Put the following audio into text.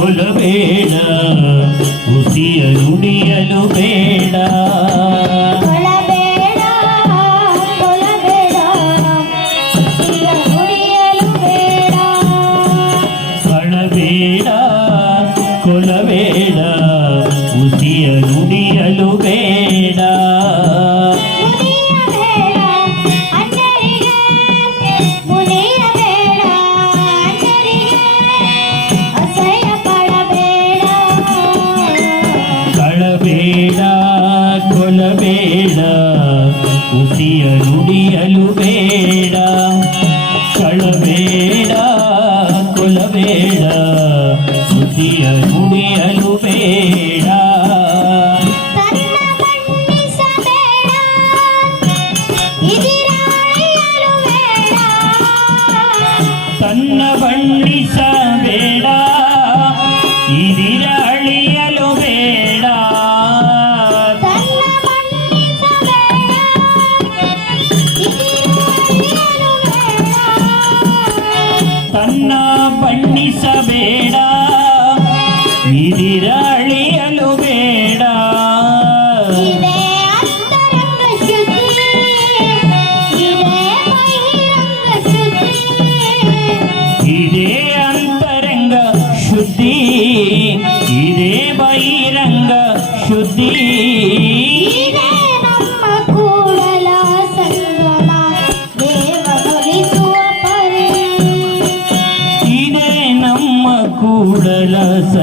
ಗೋಳ ಬೇಡ ಹುಸಿಯ ನುಡಿಯಲು ಬೇಡ ಬೇಡ ಕೊಲಬೇಡ ಹುಸಿಯ ನುಡಿಯಲು ಬೇಡ ಕಳಬೇಡ ಕೊಲಬೇಡ ಉಸಿಯ ನುಡಿಯಲು ಬೇಡ ಕಳಬೇಡ ಕೊಲಬೇಡ ಉಸಿಯ ನುಡಿಯಲು ಬೇಡ ತನ್ನ ಬಣ್ಣಿಸಬೇಡ ಇದಿರಾಳಿಯಲು ಬೇಡ ತನ್ನ ಬಣ್ಣಿಸಬೇಡ ಇದಿರ ತನ್ನ ಬಣ್ಣಿಸಬೇಡ ಇದಿರ ಅಳಿಯಲು ಬೇಡ ಇದೇ ಅಂತರಂಗ ಶುದ್ಧಿ ಇದೇ ಬಹಿರಂಗ ಶುದ್ಧಿ ಇದೇ ಅಂತರಂಗ ಶುದ್ಧಿ ಇದೇ ಬಹಿರಂಗ ಶುದ್ಧಿ ಕೂಡಲ ಸ